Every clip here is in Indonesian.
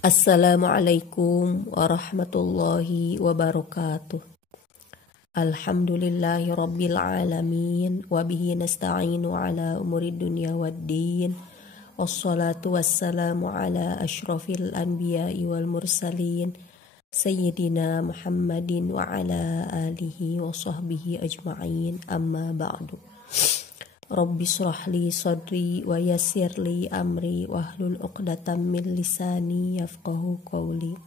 Assalamualaikum warahmatullahi wabarakatuh. Alhamdulillahi rabbil alamin. Wabihi nasta'inu ala umuri dunya waddin. Wassalatu wassalamu ala ashrafil anbiya'i wal mursalin. Sayyidina Muhammadin wa ala alihi wa sahbihi ajma'in. Amma ba'du. Rabbi shrah li sadri wa yassir li amri wahlul 'uqdatam min lisani yafqahu qawli.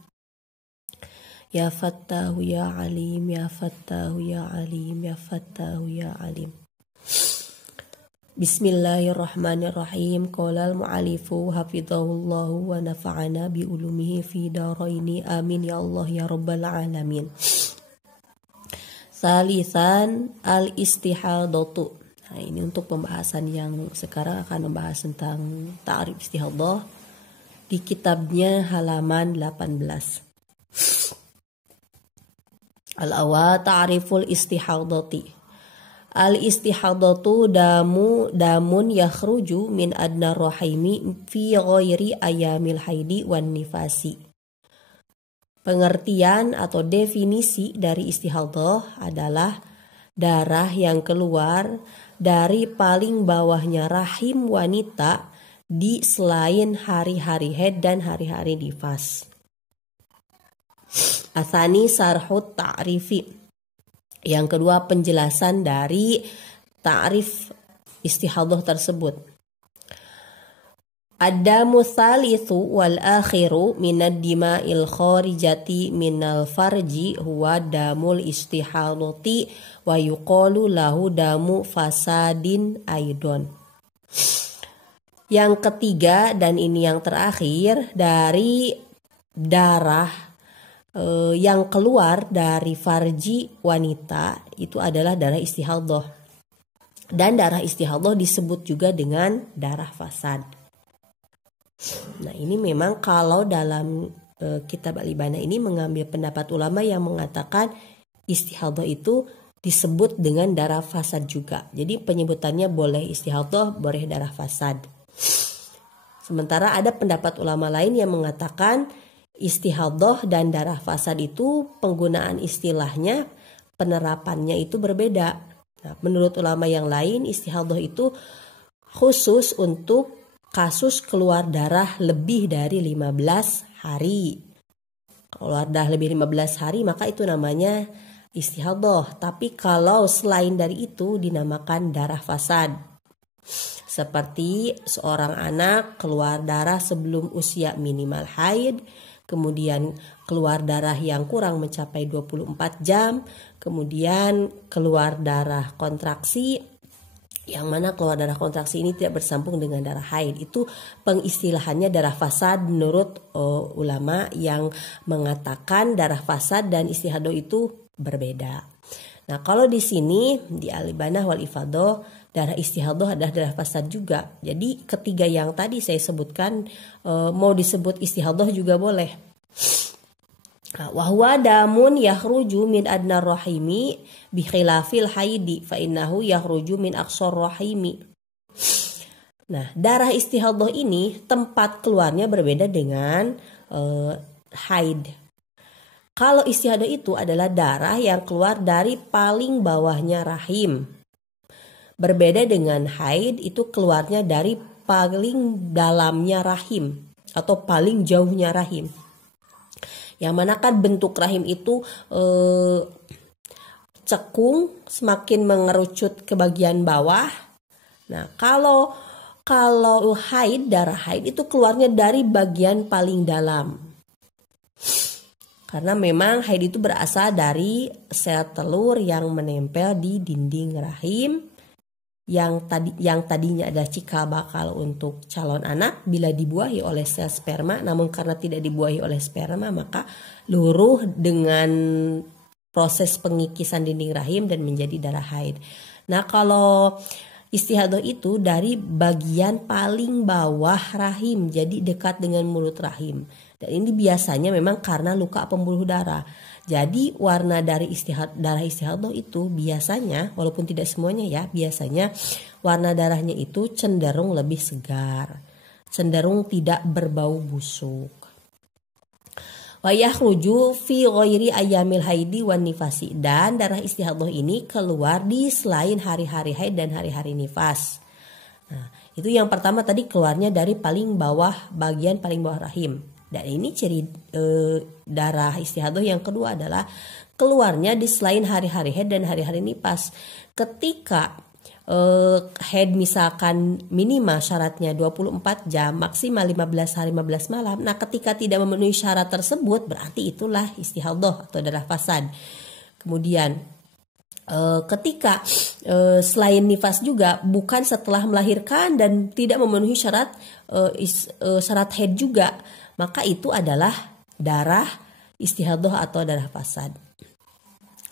Ya Fattahu ya Alim, ya Fattahu ya Alim, ya Fattahu ya Alim. Bismillahirrahmanirrahim. Qala al-mu'allifu hafizahullahu wa nafa'ana bi ulumihi fi daraini amin ya Allah ya rabbal alamin. Salisan al-istihadatu. Nah, ini untuk pembahasan yang sekarang akan membahas tentang ta'rif istihadhah di kitabnya halaman 18. Al-awwal ta'riful istihadhati. Al-istihadhatu damun yakhruju min adna rahimi fi ghairi ayamil haidi wan nifasi. Pengertian atau definisi dari istihadhah adalah darah yang keluar dari paling bawahnya rahim wanita di selain hari-hari haid dan hari-hari nifas. Asani sarhut ta'rifi. Yang kedua, penjelasan dari ta'rif istihadhah tersebut. Ad-damu tsalitsu wal akhiru minad dima'il kharijati minal farji huwa damul istihadhati wa yuqalu lahu damu fasadin aidon. Yang ketiga dan ini yang terakhir dari darah yang keluar dari farji wanita itu adalah darah istihadhah. Dan darah istihadhah disebut juga dengan darah fasad. Nah, ini memang kalau dalam kitab Al-Ibana ini mengambil pendapat ulama yang mengatakan istihadhah itu disebut dengan darah fasad juga. Jadi penyebutannya boleh istihadhah, boleh darah fasad. Sementara ada pendapat ulama lain yang mengatakan istihadhah dan darah fasad itu penggunaan istilahnya, penerapannya itu berbeda. Nah, menurut ulama yang lain istihadhah itu khusus untuk kasus keluar darah lebih dari 15 hari. Keluar darah lebih 15 hari maka itu namanya istihadhah. Tapi kalau selain dari itu dinamakan darah fasad. Seperti seorang anak keluar darah sebelum usia minimal haid, kemudian keluar darah yang kurang mencapai 24 jam, kemudian keluar darah kontraksi, yang mana keluar darah kontraksi ini tidak bersambung dengan darah haid. Itu pengistilahannya darah fasad menurut ulama yang mengatakan darah fasad dan istihadhah itu berbeda. Nah, kalau di sini di Al-Ibanah wal Ifadah, darah istihadhah adalah darah fasad juga. Jadi ketiga yang tadi saya sebutkan mau disebut istihadhah juga boleh. Wa huwa damun yakhruju min adna rahimi bi khilafil haidi fa innahu yakhruju min aqsar rahimi. Nah, darah istihadhah ini tempat keluarnya berbeda dengan haid. Kalau istihadhah itu adalah darah yang keluar dari paling bawahnya rahim. Berbeda dengan haid, itu keluarnya dari paling dalamnya rahim atau paling jauhnya rahim. Yang mana kan bentuk rahim itu cekung, semakin mengerucut ke bagian bawah. Nah, kalau haid, darah haid itu keluarnya dari bagian paling dalam. Karena memang haid itu berasal dari sel telur yang menempel di dinding rahim yang tadinya ada cikal bakal untuk calon anak bila dibuahi oleh sel sperma, namun karena tidak dibuahi oleh sperma maka luruh dengan proses pengikisan dinding rahim dan menjadi darah haid. Nah, kalau istihadhah itu dari bagian paling bawah rahim, jadi dekat dengan mulut rahim. Dan ini biasanya memang karena luka pembuluh darah. Jadi warna dari darah istihadhah itu biasanya, walaupun tidak semuanya ya, biasanya warna darahnya itu cenderung lebih segar, cenderung tidak berbau busuk. Wa yakhruju fi ghairi ayyamil haidi wan nifasi, dan darah istihadah ini keluar di selain hari-hari haid dan hari-hari nifas. Nah, itu yang pertama tadi keluarnya dari paling bawah, bagian paling bawah rahim. Dan ini ciri darah istihadah yang kedua adalah keluarnya di selain hari-hari haid dan hari-hari nifas. Ketika haid misalkan minimal syaratnya 24 jam, maksimal 15 hari 15 malam. Nah, ketika tidak memenuhi syarat tersebut berarti itulah istihadah atau darah fasad. Kemudian ketika selain nifas juga bukan setelah melahirkan dan tidak memenuhi syarat syarat haid juga, maka itu adalah darah istihadah atau darah fasad.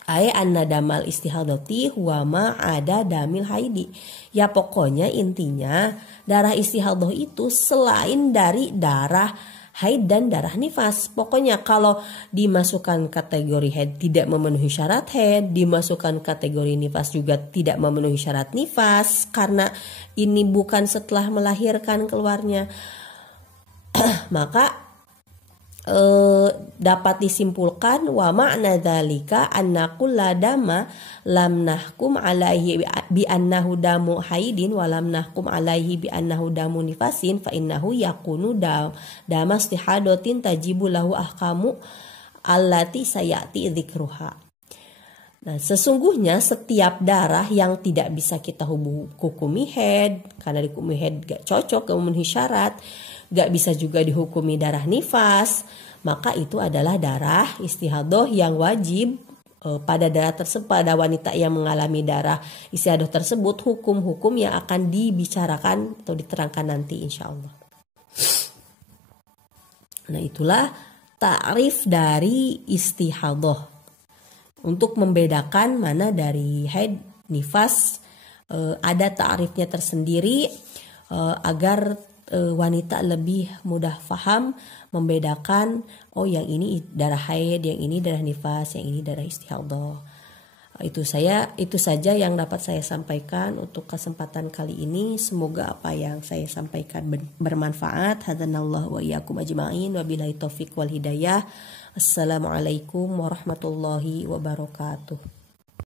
Anna damal istihadati huwa ma ada damil haidi. Ya pokoknya intinya darah istihadah itu selain dari darah haid dan darah nifas. Pokoknya kalau dimasukkan kategori haid tidak memenuhi syarat haid, dimasukkan kategori nifas juga tidak memenuhi syarat nifas, karena ini bukan setelah melahirkan keluarnya. Maka dapat disimpulkan wa ma'na dzalika anna kulla dama lam nahkum alaihi bi annahu damu haidin wa lam nahkum alaihi bi annahu damu nifasin fa innahu yakunu dama istihadatin tajibu lahu ahkamu allati sayati dzikruha. Nah, sesungguhnya setiap darah yang tidak bisa kita hukumi haid, karena dihukumi haid gak cocok, gak memenuhi syarat, gak bisa juga dihukumi darah nifas, maka itu adalah darah istihadah yang wajib pada darah tersebut, pada wanita yang mengalami darah istihadah tersebut, hukum-hukum yang akan dibicarakan atau diterangkan nanti insya Allah. Nah, itulah ta'rif dari istihadah. Untuk membedakan mana dari haid, nifas, ada ta'rifnya tersendiri agar wanita lebih mudah paham membedakan, oh yang ini darah haid, yang ini darah nifas, yang ini darah istihadah. Itu saja yang dapat saya sampaikan untuk kesempatan kali ini. Semoga apa yang saya sampaikan bermanfaat. Hadanallahu wa iyyakum ajma'in, wabillahi taufiq wal hidayah. Assalamualaikum warahmatullahi wabarakatuh.